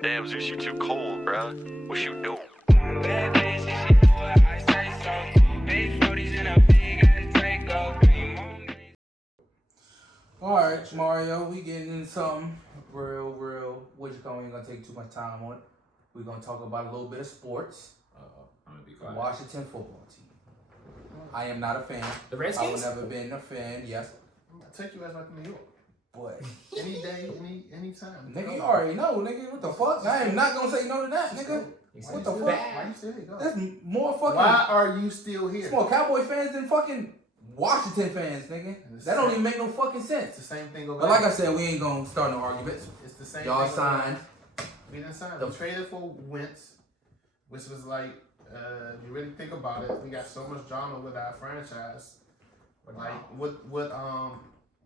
Damn, Zeus, you too cold, bruh. What you doing? Bad bitch, and she do what I say so. Big 40s in a big ass Draco. Alright, Mario, we getting into something real, what you call, we ain't gonna take too much time on it. We're gonna talk about a little bit of sports. I'm gonna be quiet. Washington football team. I am not a fan. The Redskins? I've never been a fan, yes. I take you as like New York. But Any day, any time. nigga, you already know, nigga. What the fuck? I am not gonna say no to that, nigga. What the fuck? Why you still here? Go. There's more fucking. Why are you still here? There's more Cowboy fans than fucking Washington fans, nigga. That don't even make no fucking It's sense. the same thing. But like I said, we ain't gonna start no arguments. It's the same. Y'all thing signed. We didn't sign. We traded for Wentz, which was like, if you really think about it, we got so much drama with our franchise. Like,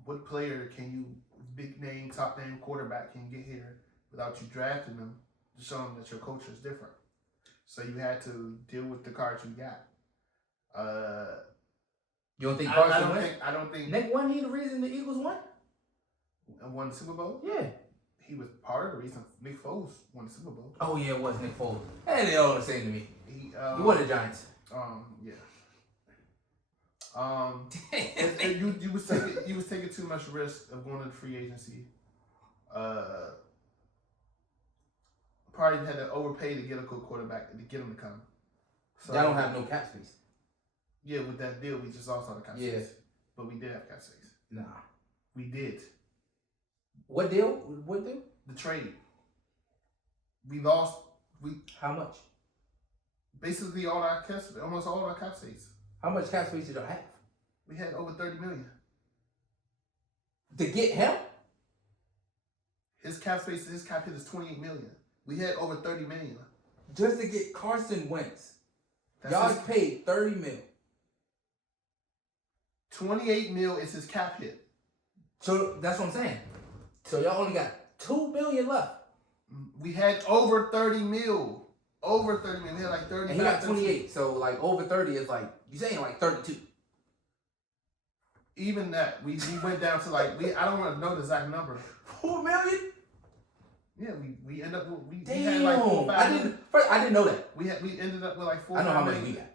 what player can you, big name, top name quarterback can get here without you drafting them to show them that your culture is different? So you had to deal with the cards you got. You don't think Carson won? I don't think Nick, wasn't he the reason the Eagles won? won the Super Bowl. Yeah. He was part of the reason Nick Foles won the Super Bowl. Oh yeah, it was Nick Foles. Hey, they all the same to me. He won the Giants. Yeah. You was taking too much risk of going into free agency. Probably had to overpay to get a good quarterback to get him to come. So Y'all don't have no cap space. Yeah, with that deal, we just lost all the cap space. Yeah. But we did have cap space. Nah. We did. What deal? What deal? The trade. We lost. How much? Basically all our cap, almost all our cap space. How much cap space did y'all have? We had over 30 million. To get him? His cap hit is 28 million. We had over 30 million. Just to get Carson Wentz. That's Y'all his, paid 30 mil. 28 mil is his cap hit. So that's what I'm saying. So y'all only got 2 million left. We had over 30 mil. Over 30 mil. We had like 30. And he got 28. So like over 30 is like, you saying like 32. Even that, we went down to like, I don't want to know the exact number. 4 million? Yeah, we ended up with, we Damn. had like 4, 5 I didn't know that. We ended up with like 4. I know how much million. we got.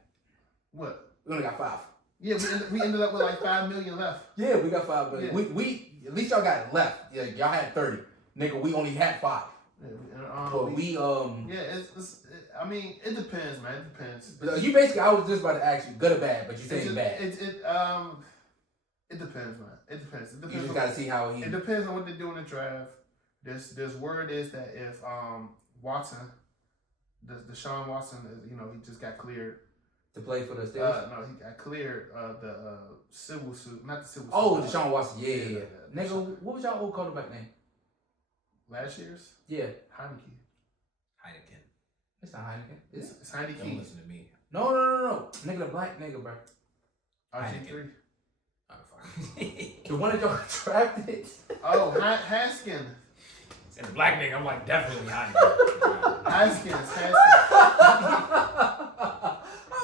What? We only got 5. Yeah, we ended up with like 5 million left. Yeah, we got 5 million. Yeah. We at least y'all got it left. Yeah, y'all had 30. Nigga, we only had 5. Yeah, But yeah, I mean, it depends, man. It depends. But you basically, I was just about to ask you, good or bad, but you saying bad. It depends, man. It depends. It depends. You just gotta see how he. It depends on what they do in the draft. There's word is that if Watson, the Shon Watson, he just got cleared to play for the Steelers. No, he got cleared the civil suit, not the civil suit. Oh, Deshaun Watson. Yeah. Nigga, what was y'all old quarterback name? Last year's? Yeah. Heineken. It's not Heineken. It's Heineken. Don't listen to me. No. Nigga, the black nigga, bro. RG3. Oh, fuck. The one that y'all drafted. Oh, Haskins. And the black nigga, I'm like, definitely Haskins. I'm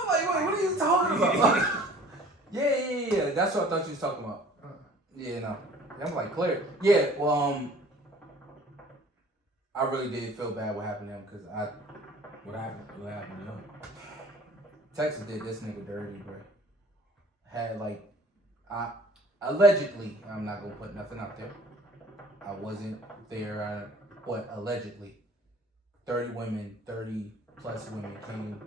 like, wait, what are you talking about? Yeah. That's what I thought you was talking about. Yeah, no. I'm like, clear. Yeah, well, I really did feel bad what happened to him because What happened to him? Texas did this nigga dirty, bro. Had allegedly, I'm not gonna put nothing out there. I wasn't there, but allegedly, 30 plus women came,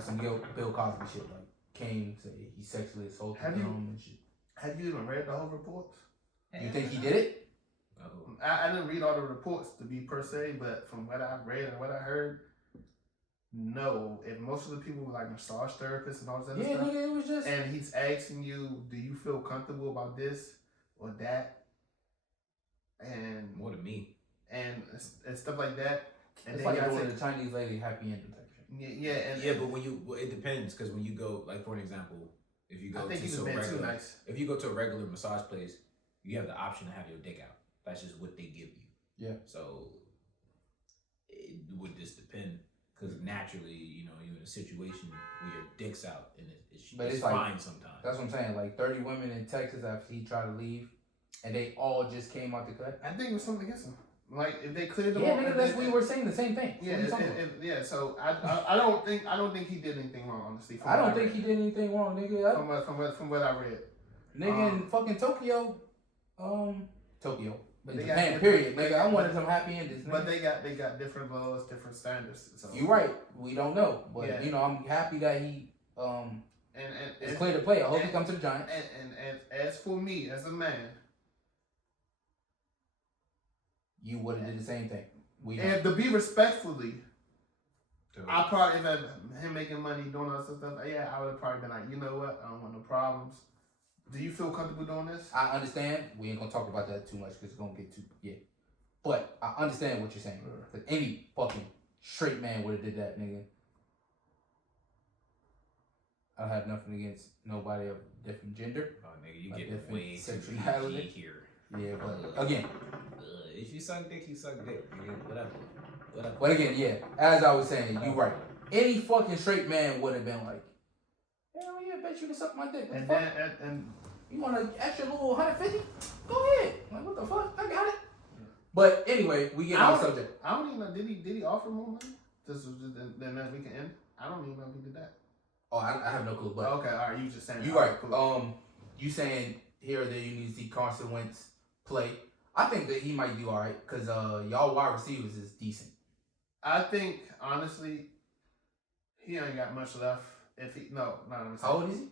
some Bill Cosby shit, came, said he sexually assaulted them and shit. Have you even read the whole reports? You think he did it? I didn't read all the reports to be per se, but from what I read and what I heard, no. If most of the people were like massage therapists and all that stuff, nigga, it was just. And he's asking you, do you feel comfortable about this or that? And more to me. And stuff like that. And it's then like doing the Chinese lady happy ending type shit. Yeah, but it depends, because when you go, like for an example, if you go if you go to a regular massage place, you have the option to have your dick out. That's just what they give you. Yeah. So it would just depend, because naturally, you're in a situation where your dick's out and it's fine sometimes. That's what I'm saying. Like 30 women in Texas after he tried to leave, and they all just came out the cut. I think it was something against him. Like if they cleared the ball. ball, Yeah, nigga, we were saying the same thing. Yeah. So I don't think he did anything wrong. Honestly, I don't think he did anything wrong, nigga. From what I read, nigga in fucking Tokyo, Tokyo. But Japan, period. Nigga, I wanted some happy endings. Nigga. But they got different laws, different standards. So. You're right. We don't know, but you know, I'm happy that he is clear to play. I hope he comes to the Giants. And as for me, as a man, you would have did the same thing. And to be respectfully, I probably, if I had him making money, doing all this stuff, yeah, I would have probably been like, you know what, I don't want no problems. Do you feel comfortable doing this? I understand. We ain't gonna talk about that too much because it's gonna get too But I understand what you're saying. Cause any fucking straight man would have did that, nigga. I don't have nothing against nobody of different gender. Oh, nigga, you get way too PG here. Yeah, but again, if you suck dick, you suck dick. Nigga. Whatever. But again, yeah, as I was saying, you right. Any fucking straight man would have been like, hell yeah, bet you can suck my dick. And you want an extra little 150? Go ahead. Like, what the fuck? I got it. Yeah. But anyway, we get off subject. I don't even know. Did he offer more money? Then that we can end. I don't even know if he did that. Oh, I have no clue. But okay, all right. You just saying. You right. Cool. You saying here or there you need to see Carson Wentz play. I think that he might do all right because y'all wide receivers is decent. I think honestly, he ain't got much left. If he no. How old is he?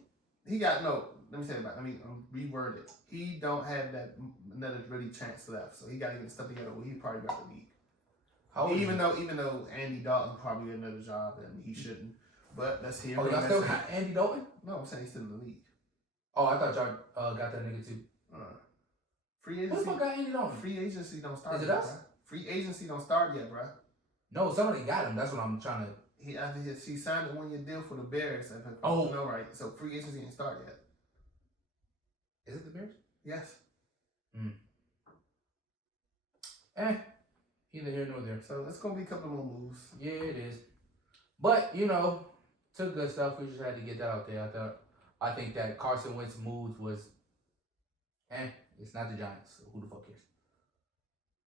He got no. Let me say about. Let me reword it. He don't have that another really chance left, so he got to get his stuff together. Well, he probably got the league. How old even though Andy Dalton probably got another job and he shouldn't. But let's hear. Oh, y'all still got Andy Dalton? No, I'm saying he's still in the league. Oh, I thought y'all got that nigga too. Free agency. Who the fuck got Andy Dalton? Free agency don't start. Is it yet, us? Bro. Free agency don't start yet, bro. No, somebody got him. That's what I'm trying to. He signed a 1-year deal for the Bears. Oh, no, right. So free agency ain't start yet. Is it the Bears? Yes. Either here nor there. So it's gonna be a couple more moves. Yeah, it is. But you know, took good stuff. We just had to get that out there. I think that Carson Wentz moves was, it's not the Giants. So who the fuck cares?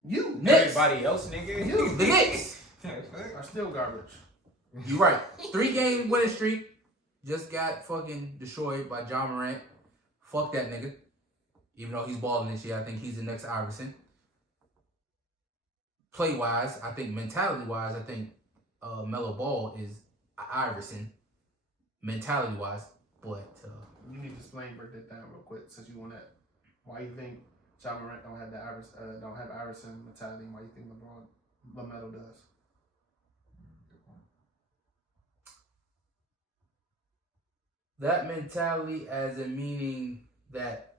You, Knicks. Everybody else, nigga. You, the Knicks are still garbage. You right. 3-game winning streak just got fucking destroyed by John Morant. Fuck that nigga. Even though he's balling this year, I think he's the next Iverson. Play wise, I think mentality wise, I think Melo Ball is Iverson. Mentality wise, but you need to break that down real quick since you want that. Why you think John Morant don't have Iverson mentality? And why you think LaMelo does? That mentality as in meaning that.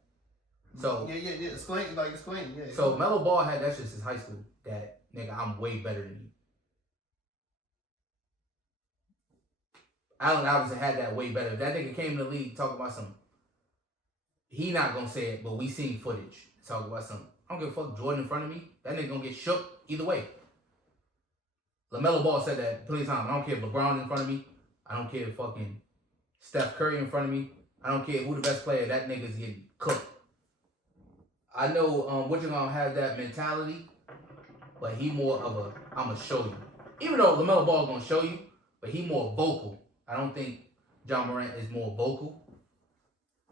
So yeah. Explain. Yeah. So Melo Ball had that shit since high school. That nigga, I'm way better than you. Allen Iverson had that way better. If that nigga came in the league talking about something, he not gonna say it, but we seen footage talking about something. I don't give a fuck Jordan in front of me. That nigga gonna get shook either way. LaMelo Ball said that plenty of times. I don't care if LeBron in front of me. I don't care if fucking Steph Curry in front of me. I don't care who the best player. That nigga's getting cooked. I know what you're gonna have that mentality, but he more of a I'ma show you. Even though LaMelo Ball gonna show you, but he more vocal. I don't think John Morant is more vocal.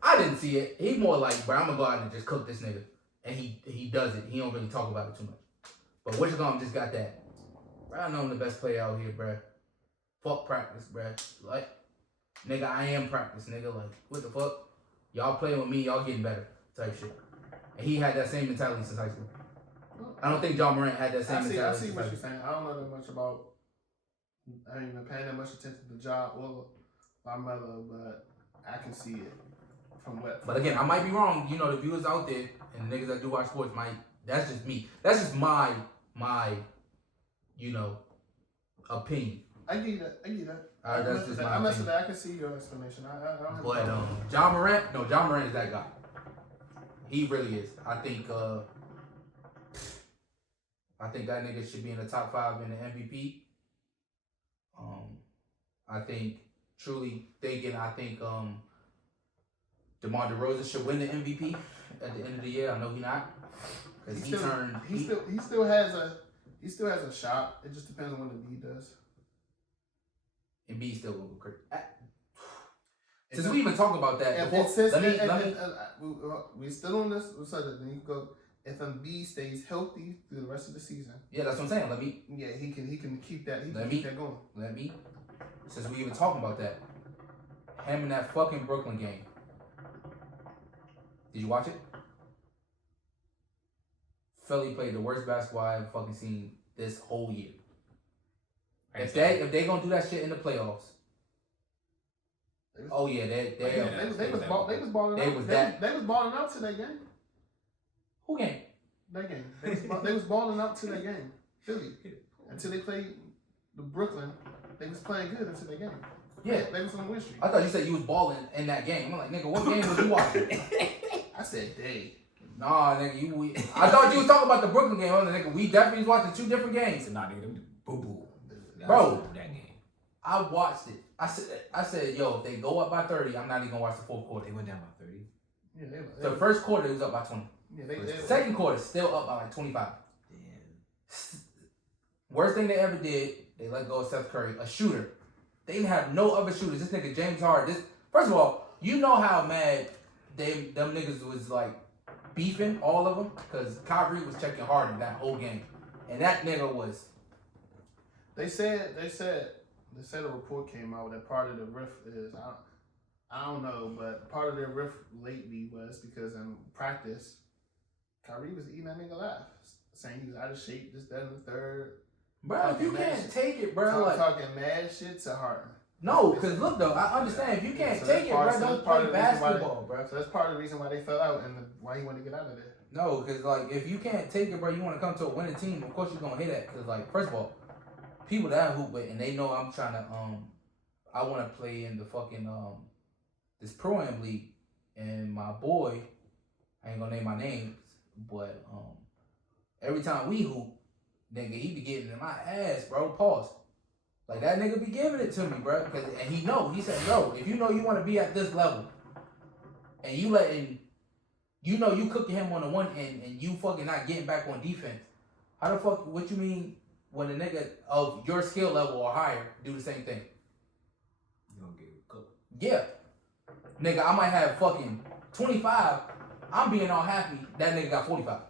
I didn't see it. He more like, bro, I'm gonna go out and just cook this nigga. And he does it. He don't really talk about it too much. But Wichita just got that. Bro, I know I'm the best player out here, bro. Fuck practice, bro. Like, nigga, I am practice, nigga. Like, what the fuck? Y'all playing with me, y'all getting better. Type shit. And he had that same mentality since high school. I don't think John Morant had that same mentality. I see what you're saying. I don't know that much about. I ain't been paying that much attention to the job or my mother, but I can see it from what. But again, I might be wrong. You know, the viewers out there and the niggas that do watch sports might. That's just me. That's just my you know, opinion. I get that. That's just my opinion. I can see your explanation. I don't have. But John Morant is that guy. He really is. I think that nigga should be in the top 5 in the MVP. I think DeMar DeRozan should win the MVP at the end of the year. I know he not, Because he still has a shot. It just depends on what Embiid does. Embiid still going to go crazy. Since we even talked about that, we still on this. Then you go. If Embiid stays healthy through the rest of the season, yeah, that's what I'm saying. he can keep that. He can keep that going. Since we even talking about that, him in that fucking Brooklyn game. Did you watch it? Philly played the worst basketball I've fucking seen this whole year. If they gonna do that shit in the playoffs. Oh yeah, they was balling out. They was balling out to that game. Who game? That game. They was balling out to that game. Philly. Until they played the Brooklyn, they was playing good until that game. Yeah. They was on the win streak. I thought you said you was balling in that game. I'm like, nigga, what game was you watching? I said they. Nah, nigga, I thought you was talking about the Brooklyn game. I'm like, nigga, we definitely was watching two different games. Nah, nigga, boo. Bro, that game. I watched it. I said, yo, if they go up by 30, I'm not even gonna watch the fourth quarter. They went down by 30. Yeah, the first quarter, it was up by 20. Yeah, second quarter, still up by like 25. Damn. Worst thing they ever did, they let go of Seth Curry, a shooter. They didn't have no other shooters. This nigga James Harden. First of all, you know how mad them niggas was like beefing, all of them, because Kyrie was checking Harden that whole game, and that nigga was. They said a report came out that part of the riff is I don't know, but part of their riff lately was because in practice, Kyrie was eating that nigga alive, saying he was out of shape, this, that, and the third. Bro, if you can't take it, bro, talking mad shit to Harden. No, because look though, I understand if you can't take it, bro, don't play basketball, bro. So that's part of the reason why they fell out and why he wanted to get out of there. No, because like if you can't take it, bro, you want to come to a winning team. Of course you're gonna hit that, because like first of all, people that I hoop with and they know I'm trying to I want to play in the fucking this pro-am league, and my boy, I ain't gonna name my names, but every time we hoop, nigga, he be getting in my ass, bro. Pause. Like that nigga be giving it to me, bro. And he said, bro, if you know you want to be at this level, and you letting, you know you cooking him on the one end, and you fucking not getting back on defense. How the fuck? What you mean when a nigga of your skill level or higher do the same thing? You gonna get cooked. Yeah. Nigga, I might have fucking 25. I'm being all happy. That nigga got 45.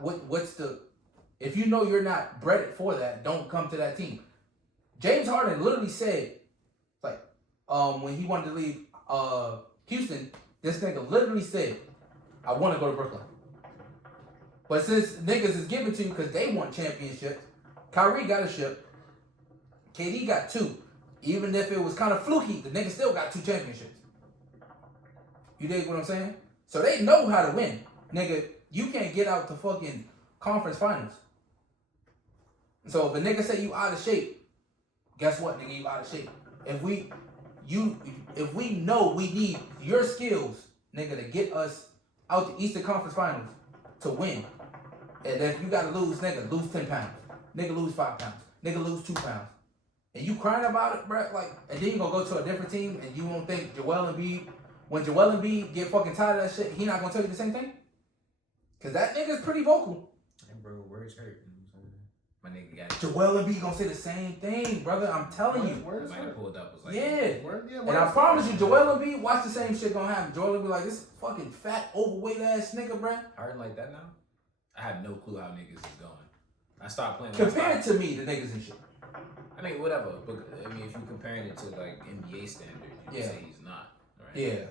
What's the... If you know you're not bred for that, don't come to that team. James Harden literally said, like, when he wanted to leave Houston, this nigga literally said, I want to go to Brooklyn. But since niggas is giving to you because they want championships, Kyrie got a ship. KD got 2. Even if it was kind of fluky, the nigga still got 2 championships. You dig what I'm saying? So they know how to win. Nigga, you can't get out the fucking conference finals. So if a nigga say you out of shape, guess what, nigga, you out of shape. If we know we need your skills, nigga, to get us out the Eastern Conference Finals to win. And if you gotta lose, nigga, lose 10 pounds. Nigga, lose 5 pounds. Nigga, lose 2 pounds. And you crying about it, bro, like, and then you gonna go to a different team and you won't think Joel Embiid, when Joel Embiid get fucking tired of that shit, he not gonna tell you the same thing? Cause that nigga's pretty vocal. And bro, words hurt. My nigga got it. Joel Embiid gonna say the same thing, brother. I'm telling you. Words Might have pulled up. Was like, Yeah. And I promise you, Joel Embiid, watch the same shit gonna happen. Joel Embiid like, this fucking fat, overweight ass nigga, bro. Harden like that now? I have no clue how niggas is going. I stopped playing. Compared to me, the niggas and shit. I mean, whatever. But I mean, if you're comparing it to like NBA standards, you say he's not. Right? Yeah.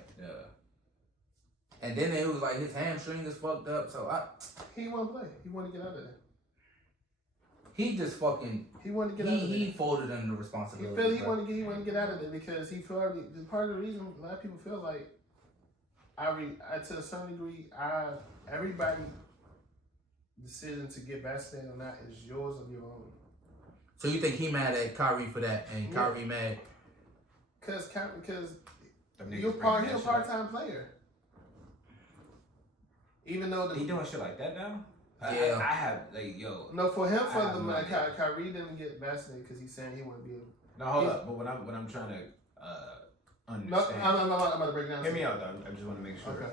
And then it was like his hamstring is fucked up, so he wanted to play. He wanted to get out of there. He just fucking. He wanted to get out of there. He folded under the responsibility. He wanted to get out of there because he felt part of the reason a lot of people feel like to a certain degree, everybody decision to get vaccinated or not is yours of your own. So you think he mad at Kyrie for that, and Kyrie mad? Because he's a part-time player. Even though he doing shit like that now? Yeah. I have, like, yo. No, for him, Kyrie didn't get vaccinated because he's saying he wouldn't be able. No, hold up. But what I'm trying to understand. No, I'm about to break down. Hear me out, though. I just want to make sure. Okay.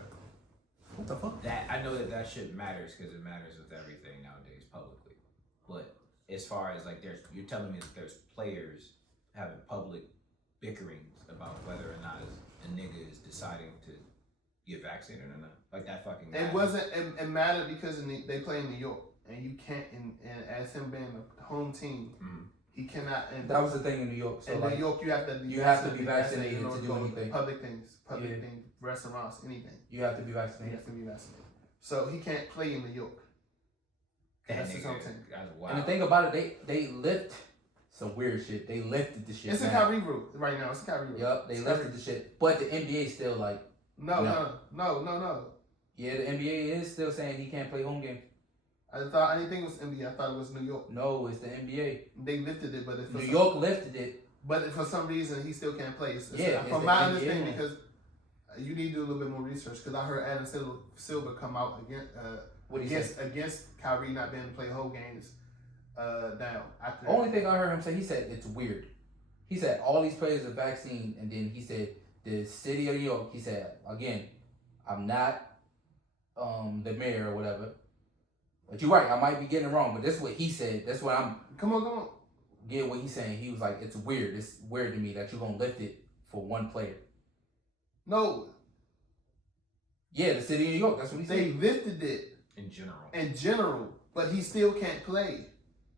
What the fuck? That I know that shit matters because it matters with everything nowadays publicly. But as far as like you're telling me that there's players having public bickerings about whether or not a nigga is deciding to get vaccinated or not. Like that fucking matters. It wasn't. It mattered because they play in New York, and you can't. And as him being a home team, he cannot. And that was the thing in New York. So in like, New York, you have to be vaccinated to do anything. Public things, things, restaurants, anything. You have to be vaccinated. You have to be vaccinated. So he can't play in New York. That's his home team. And the thing about it, they lift some weird shit. They lifted the shit. It's a Kyrie rule right now. It's a Kyrie rule. Yup, they lifted the shit. But the NBA still like. No. Yeah, the NBA is still saying he can't play home games. I didn't think it was NBA. I thought it was New York. No, it's the NBA. They lifted it, but New York lifted it. But for some reason, he still can't play. From It's my the understanding, NBA. because you need to do a little bit more research. Because I heard Adam Silver come out against Kyrie not being able to play whole games down. Only thing I heard him say, he said it's weird. He said all these players are vaccinated, and then he said the city of New York. He said again, I'm not the mayor or whatever. But you're right, I might be getting it wrong, but this is what he said. That's what I'm. Come on. Get what he's saying. He was like, it's weird. It's weird to me that you're gonna lift it for one player. No. Yeah, the city of New York. That's what he said. They lifted it in general, but he still can't play.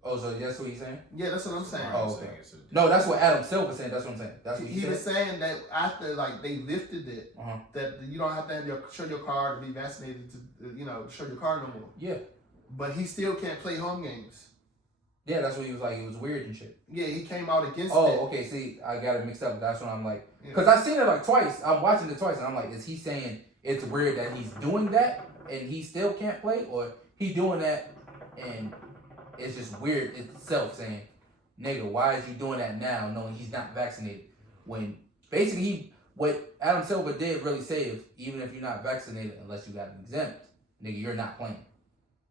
Oh, so that's what he's saying? Yeah, that's what I'm saying. Oh, okay. No, that's what Adam Silver said. That's what I'm saying. That's what he was saying that after they lifted it, that you don't have to have show your card to be vaccinated to show your card no more. Yeah. But he still can't play home games. Yeah, that's what he was like. It was weird and shit. Yeah, he came out against it. Oh, okay. See, I got it mixed up. That's what I'm like. Because I seen it like twice. I'm watching it twice, and I'm like, is he saying it's weird that he's doing that and he still can't play? Or he doing that and it's just weird itself saying, nigga, why is you doing that now knowing he's not vaccinated? When basically what Adam Silver did really say is, even if you're not vaccinated, unless you got an exempt, nigga, you're not playing.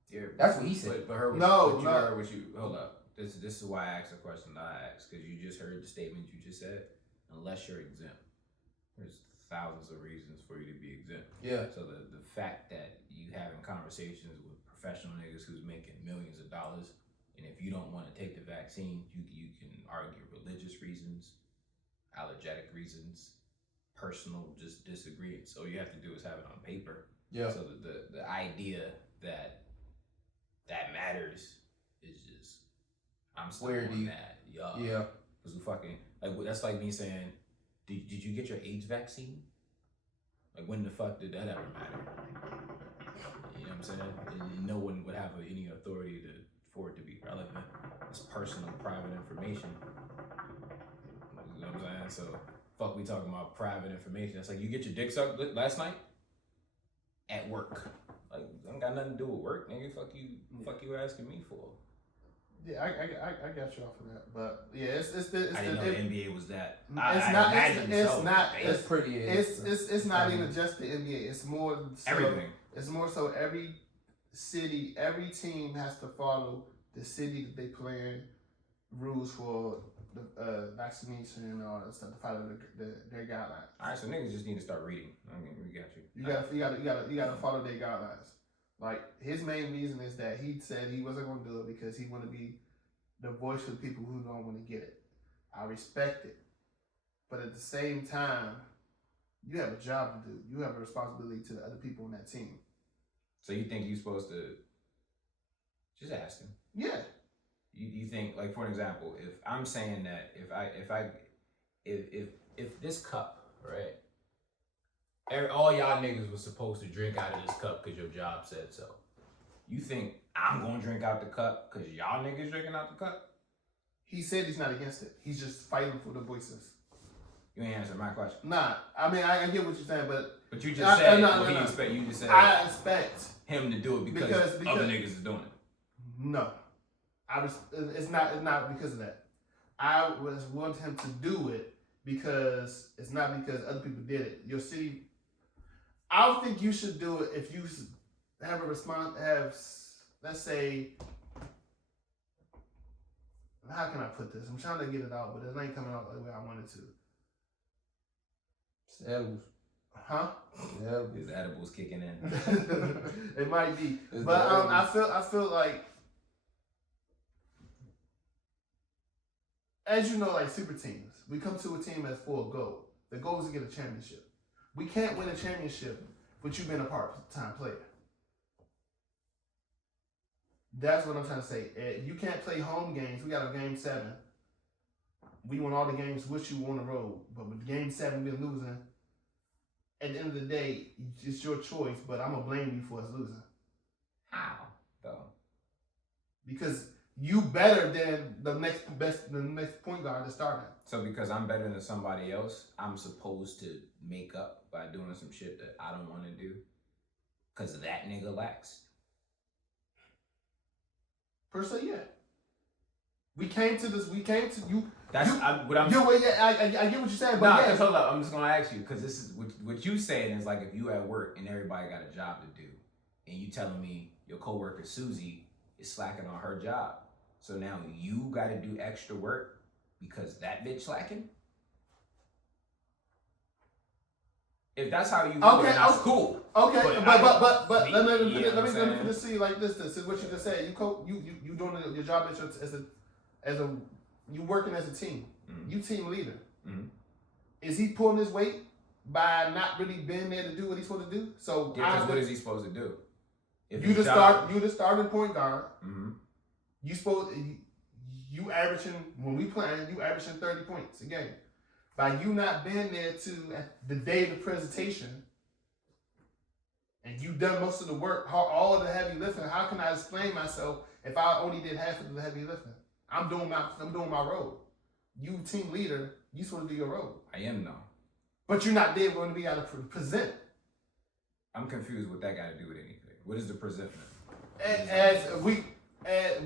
Yeah, that's what he said. But hold up. This is why I asked the question I asked, because you just heard the statement you just said. Unless you're exempt, there's thousands of reasons for you to be exempt. Yeah. So the fact that you having conversations with professional niggas who's making millions of dollars, and if you don't want to take the vaccine, you can argue religious reasons, allergic reasons, personal just disagreements. So all you have to do is have it on paper. Yeah. So the idea that matters is just, I'm still on that. Yeah. Because we fucking, like, that's like me saying, did you get your AIDS vaccine? Like, when the fuck did that ever matter? You know what I'm saying? And no one would have any authority for it to be relevant. It's personal, private information. You know what I'm saying? So, fuck, we talking about private information. It's like, you get your dick sucked last night? At work. Like, I don't got nothing to do with work, nigga. Fuck you asking me for. Yeah, I got you off of that, but yeah, it's I didn't know the NBA was that. It's not even just the NBA. It's more so, everything. It's more so every city, every team has to follow the city that they play in, rules for the vaccination and all that stuff to follow their guidelines. All right, so niggas just need to start reading. I mean, we got you. You gotta follow their guidelines. Like, his main reason is that he said he wasn't going to do it because he wanted to be the voice for people who don't want to get it. I respect it. But at the same time, you have a job to do. You have a responsibility to the other people on that team. So you think you're supposed to just ask him? Yeah. You think, like, for an example, if I'm saying that if this cup, right? All y'all niggas was supposed to drink out of this cup because your job said so. You think I'm gonna drink out the cup because y'all niggas drinking out the cup? He said he's not against it. He's just fighting for the voices. You ain't answering my question. Nah, I mean, I get what you're saying, but you just said you just said I expect him to do it because other niggas is doing it. No, it's not because of that. I was wanting him to do it because it's not because other people did it. Your city. I don't think you should do it if you have a response. Let's say, how can I put this? I'm trying to get it out, but it ain't coming out the way I wanted to. Settles. Huh? Yeah. His edibles kicking in. It might be, It's but the I feel like, as you know, like super teams, we come to a team that's full of goal. The goal is to get a championship. We can't win a championship with you being a part-time player. That's what I'm trying to say. You can't play home games. We got a game 7. We won all the games with you on the road, but with game 7 we're losing. At the end of the day, it's your choice, but I'm gonna blame you for us losing. How though? Because you better than the next point guard that's starting. So because I'm better than somebody else, I'm supposed to make up by doing some shit that I don't want to do because that nigga lacks. Per se, yeah. We came to you. That's what I'm. I get what you're saying, but Nah, yeah. cause hold up, I'm just gonna ask you because this is what you saying is like if you at work and everybody got a job to do, and you telling me your coworker Susie is slacking on her job, so now you got to do extra work because that bitch slacking. If that's how you feel, then that's cool. Okay, but let me saying? put it to you like this. This is what you just said. You doing your job as a you working as a team. Mm-hmm. You team leader. Mm-hmm. Is he pulling his weight by not really being there to do what he's supposed to do? So yeah, because what is he supposed to do? If you the starting point guard. Mm-hmm. You averaging when we playing, you averaging 30 points a game. By you not being there at the day of the presentation, and you done most of the work, all of the heavy lifting. How can I explain myself if I only did half of the heavy lifting? I'm doing my role. You team leader, you supposed to do your role. I am though. But you're not there when we gotta present. I'm confused what that got to do with anything. What is the presentment?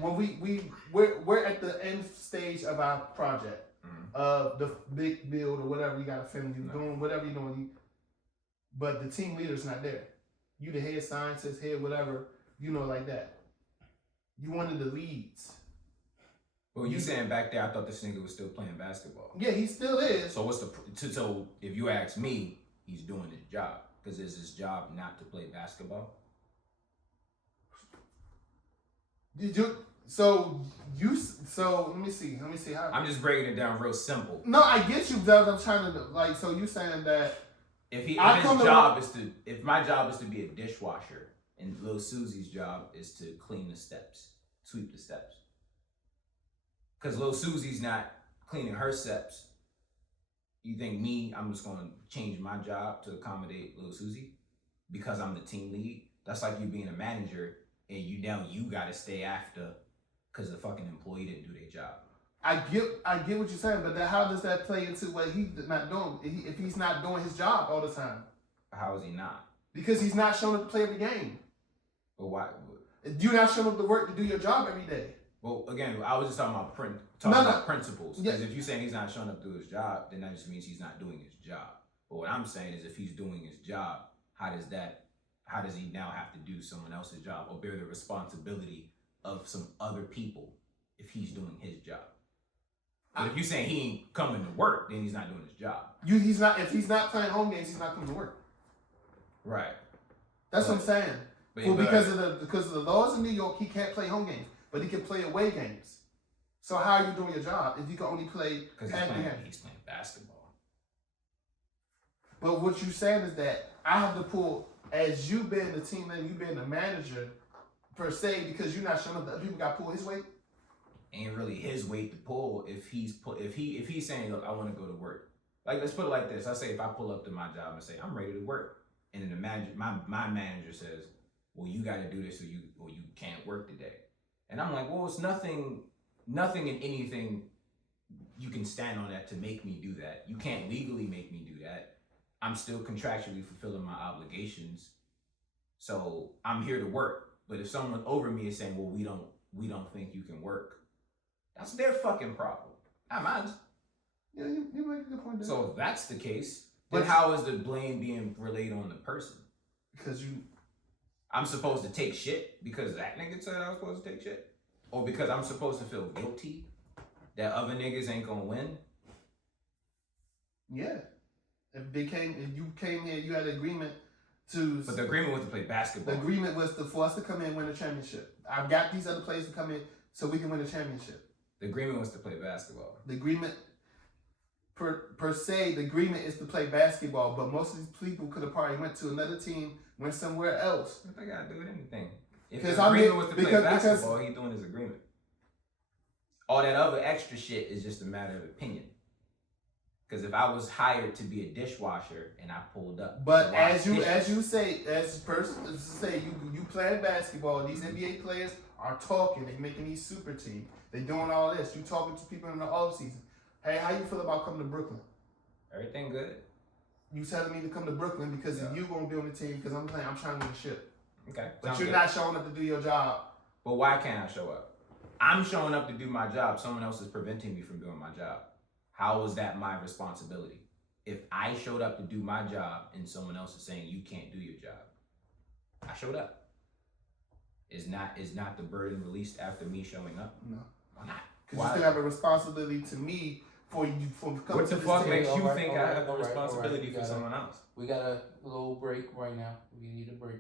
We're at the end stage of our project. The big build or whatever you got to finish, doing whatever you're doing, but the team leader's not there. You the head scientist, head whatever, like that. You one of the leads. Well, you saying back there, I thought this nigga was still playing basketball. Yeah, he still is. So so if you ask me, he's doing his job because it's his job not to play basketball. So let me see how. I'm just breaking it down real simple. No, I get you, Doug. I'm trying to So you saying that if my job is to be a dishwasher, and Lil Susie's job is to clean the steps, sweep the steps, because Lil Susie's not cleaning her steps. You think I'm just going to change my job to accommodate Lil Susie because I'm the team lead? That's like you being a manager and you got to stay after. Because the fucking employee didn't do their job. I get what you're saying, but how does that play into what he's not doing? If he's not doing his job all the time, how is he not? Because he's not showing up to play every game. But why? You're not showing up to work to do your job every day. Well, again, I was just talking about principles. Because if you're saying he's not showing up to do his job, then that just means he's not doing his job. But what I'm saying is, if he's doing his job, how does he now have to do someone else's job or bear the responsibility of some other people if he's doing his job? But if you're saying he ain't coming to work, then he's not doing his job. If he's not playing home games, he's not coming to work. Right. That's what I'm saying. Because of the laws in New York, he can't play home games, but he can play away games. So how are you doing your job if you can only play half the game? He's playing basketball. But what you're saying is that I have to pull, as you being the team leader, you being the manager, per se, because you're not showing up, the other people got to pull his weight. Ain't really his weight to pull if he's saying, look, I want to go to work. Like, let's put it like this. I say if I pull up to my job and say I'm ready to work, and then my manager says, well, you got to do this or you can't work today, and I'm like, well, it's nothing in anything you can stand on that to make me do that. You can't legally make me do that. I'm still contractually fulfilling my obligations, so I'm here to work. But if someone over me is saying, well, we don't think you can work, that's their fucking problem, not mine. Yeah, you make a good point there. So if that's the case, then how is the blame being relayed on the person? Because I'm supposed to take shit because that nigga said I was supposed to take shit? Or because I'm supposed to feel guilty that other niggas ain't gonna win? Yeah. If you came here, you had an agreement to. But the agreement was to play basketball. The agreement was for us to come in and win a championship. I've got these other players to come in so we can win a championship. The agreement was to play basketball. The agreement, per se, the agreement is to play basketball. But most of these people could have probably went to another team, went somewhere else. What they got to do with anything? If Because the agreement was to play basketball, he doing his agreement. All that other extra shit is just a matter of opinion. Because if I was hired to be a dishwasher and I pulled up, but as you say, you playing basketball. These NBA players are talking. They making these super teams. They doing all this. You talking to people in the off season. Hey, how you feel about coming to Brooklyn? Everything good. You telling me to come to Brooklyn because you gonna be on the team because I'm trying to win a ship. Okay. But you're not showing up to do your job. But why can't I show up? I'm showing up to do my job. Someone else is preventing me from doing my job. How is that my responsibility? If I showed up to do my job and someone else is saying you can't do your job, I showed up. Is not the burden released after me showing up? No. Why not? Because you still have a responsibility to me for coming to what the this fuck team. makes you Alright, think alright, I have a alright, responsibility alright. for someone else? We got a little break right now. We need a break.